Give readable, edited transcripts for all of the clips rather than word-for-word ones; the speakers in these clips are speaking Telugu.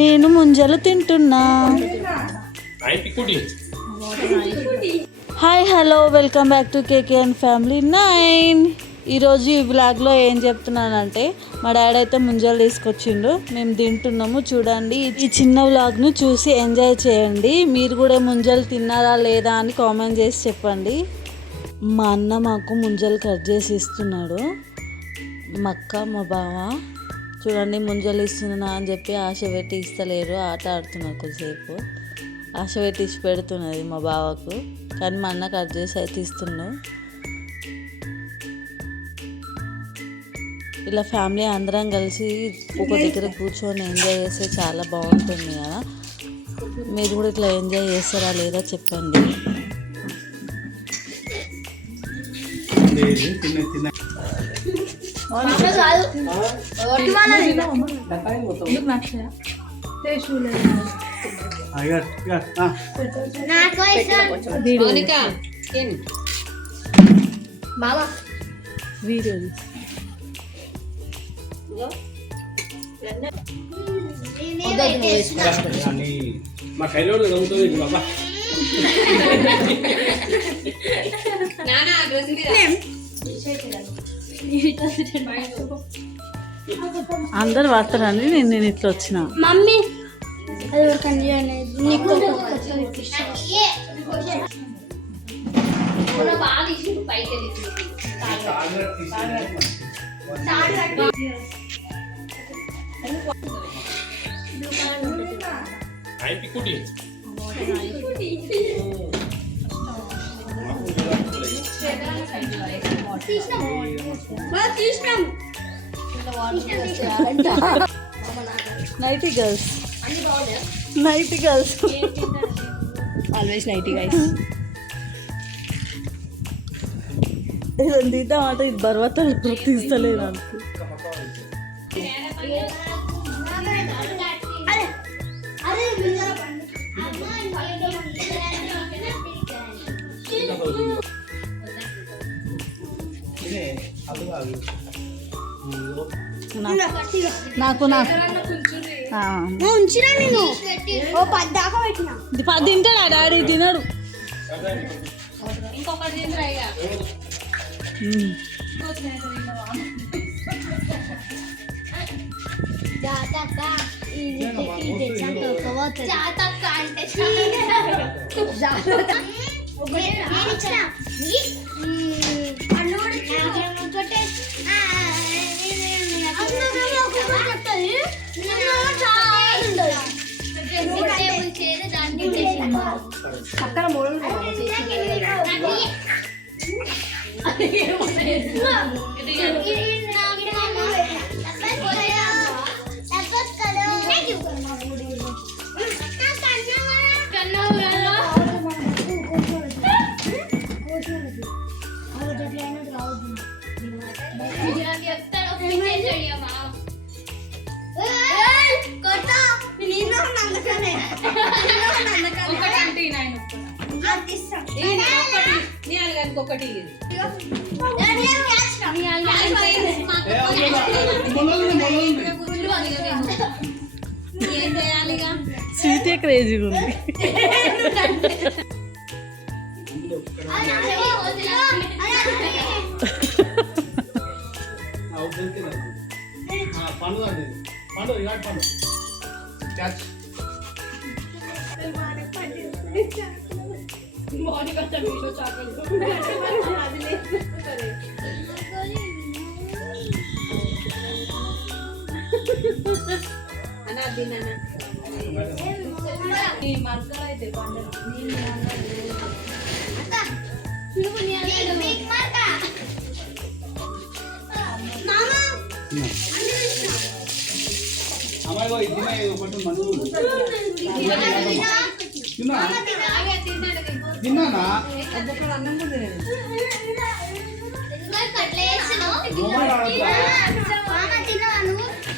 నేను ముంజలు తింటున్నా. Hi hello welcome back to KKN family 9. ఈరోజు ఈ బ్లాగ్లో ఏం చెప్తున్నానంటే మా డాడీ అయితే ముంజలు తీసుకొచ్చిండు, మేము తింటున్నాము. చూడండి, ఈ చిన్న వ్లాగ్ను చూసి ఎంజాయ్ చేయండి. మీరు కూడా ముంజలు తిన్నారా లేదా అని కామెంట్ చేసి చెప్పండి. మా అన్న మాకు ముంజలు కట్ చేసి ఇస్తున్నాడు. మా అక్క మా బావ చూడండి ముంజలు ఇస్తున్నా అని చెప్పి ఆశ పెట్టి ఇస్తలేరు, ఆట ఆడుతున్నారు. కొద్దిసేపు ఆశ పెట్టి ఇచ్చి పెడుతున్నది మా బావకు, కానీ మా అన్న కట్ చేసి అయితే ఇస్తున్నాడు. ఇలా ఫ్యామిలీ అందరం కలిసి ఒక దగ్గర కూర్చొని ఎంజాయ్ చేస్తే చాలా బాగుంటుంది కదా. మీరు కూడా ఇట్లా ఎంజాయ్ చేస్తారా లేదా చెప్పండి. మా కైలో నవ్వుతుంది బాబా. అందరు వస్తారని నేను ఇట్లా వచ్చిన. Mummy nighty girls always nighty guys. ఇది తీద్దామంటే ఇది బర్వతలు తీస్తలేదు అనుకో. నాకు ఉంచినా నేను 10 దాకా పెట్టినా. 10 తింటాడా డాడీ? తినడు. అక్కడ మూడు స్వీటే క్రేజీగా ఉంది.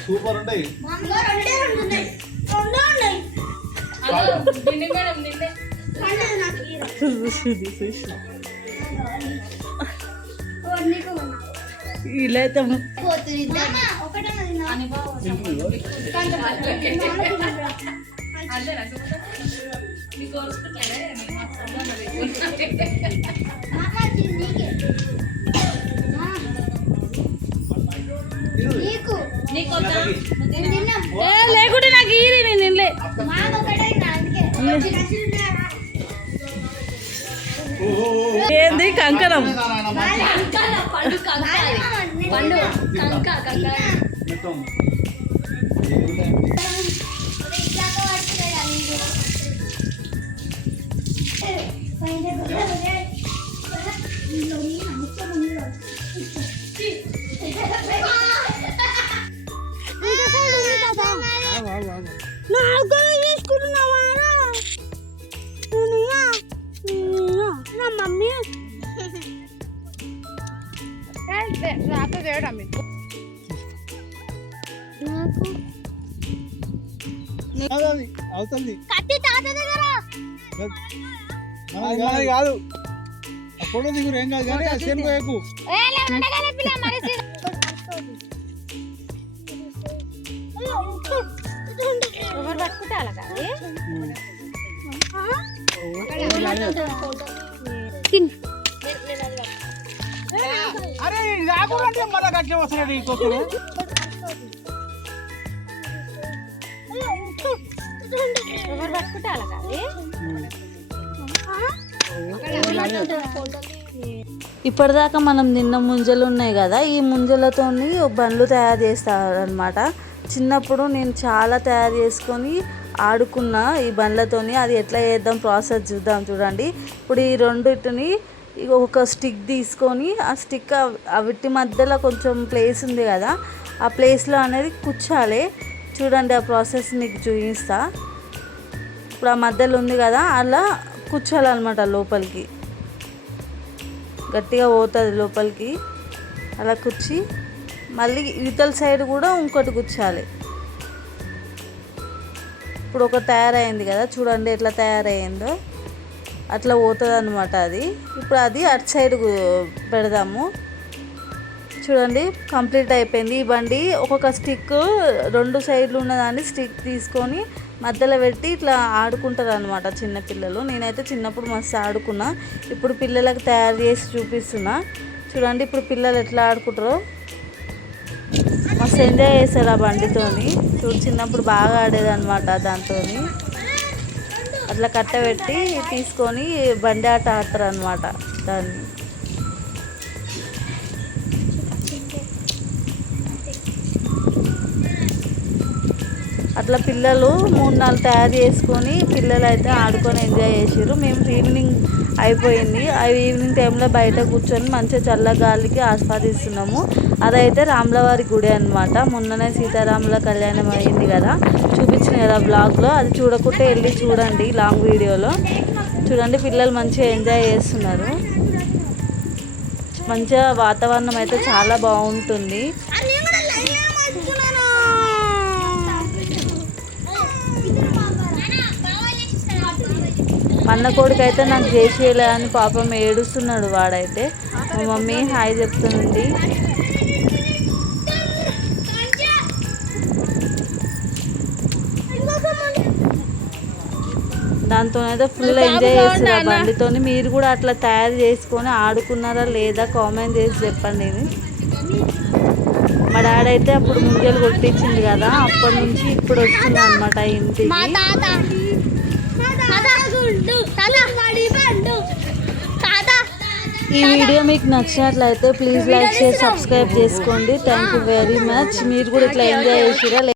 సూపర్ ఉంటాయి. ఇలా అయితే లేకుంటే నాకు ఈరి నేను తినలే. ఏంది కంకణం? అవుతుంది కత్తి తాత దగ్గర మనది కాదు. ఫోటో దిగురు ఏం కాదు కానీ సేమ్ పోయకు. అరే రాకుంటే మళ్ళీ గట్లే వస్తున్నాడు ఈ కొత్తలు. ఇప్పటిదాకా మనం తిన్న ముంజలు ఉన్నాయి కదా, ఈ ముంజలతోని బండ్లు తయారు చేస్తారనమాట. చిన్నప్పుడు నేను చాలా తయారు చేసుకొని ఆడుకున్నా ఈ బండ్లతోని. అది ఎట్లా చేద్దాం ప్రాసెస్ చూద్దాం చూడండి. ఇప్పుడు ఈ రెండింటిని ఒక స్టిక్ తీసుకొని ఆ స్టిక్ వీటి మధ్యలో కొంచెం ప్లేస్ ఉంది కదా, ఆ ప్లేస్లో అనేది కుచ్చాలి. చూడండి ఆ ప్రాసెస్ మీకు చూపిస్తా. ఇప్పుడు ఆ మధ్యలో ఉంది కదా, అలా కుచ్చాలన్నమాట లోపలికి. గట్టిగా పోతుంది లోపలికి. అలా కుచ్చి మళ్ళీ ఇవతల సైడ్ కూడా ఇంకోటి కుచ్చాలి. ఇప్పుడు ఒక తయారైంది కదా, చూడండి ఎట్లా తయారయ్యిందో. అట్లా పోతుంది అనమాట అది. ఇప్పుడు అది అటు సైడ్ పెడదాము. చూడండి కంప్లీట్ అయిపోయింది. ఈ బండి ఒక్కొక్క స్టిక్ రెండు సైడ్లు ఉన్నదాన్ని స్టిక్ తీసుకొని మధ్యలో పెట్టి ఇట్లా ఆడుకుంటారు అనమాట చిన్నపిల్లలు. నేనైతే చిన్నప్పుడు మస్తు ఆడుకున్నా. ఇప్పుడు పిల్లలకు తయారు చేసి చూపిస్తున్నా చూడండి. ఇప్పుడు పిల్లలు ఎట్లా ఆడుకుంటారో మస్తు ఎంజాయ్ చేస్తారు ఆ బండితోని. చూడు చిన్నప్పుడు బాగా ఆడేది అనమాట దాంతో. అట్లా కట్టబెట్టి తీసుకొని బండి ఆట ఆడతారు అనమాట దాన్ని. అట్లా పిల్లలు 3-4 తయారు చేసుకొని పిల్లలు అయితే ఆడుకొని ఎంజాయ్ చేసారు. మేము ఈవినింగ్ అయిపోయింది. ఆ ఈవినింగ్ టైంలో బయట కూర్చొని మంచిగా చల్లగాలికి ఆస్వాదిస్తున్నాము. అదైతే రాములవారి గుడి అనమాట. మొన్ననే సీతారాముల కళ్యాణం అయింది కదా, చూపించిన కదా బ్లాగ్లో. అది చూడకుంటే వెళ్ళి చూడండి లాంగ్ వీడియోలో. చూడండి పిల్లలు మంచిగా ఎంజాయ్ చేస్తున్నారు. మంచిగా వాతావరణం అయితే చాలా బాగుంటుంది. అన్న కొడుకు అయితే నాకు చేసేయలే అని పాపం ఏడుస్తున్నాడు వాడైతే. మా మమ్మీ హాయ్ చెప్తుంది. దాంతోనైతే ఫుల్ ఎంజాయ్ చేస్తున్నారు బండితో. మీరు కూడా అట్లా తయారు చేసుకొని ఆడుకున్నారా లేదా కామెంట్ చేసి చెప్పండి. మా డాడీ అయితే అప్పుడు ముంజలు కొట్టించింది కదా, అప్పటి నుంచి ఇప్పుడు వస్తుంది అనమాట ఇంటికి. ఈ వీడియో మీకు నచ్చినట్లయితే ప్లీజ్ లైక్ చేసి సబ్స్క్రైబ్ చేసుకోండి. Thank you very much. మీరు కూడా ఇట్లా ఎంజాయ్ చేసిరా?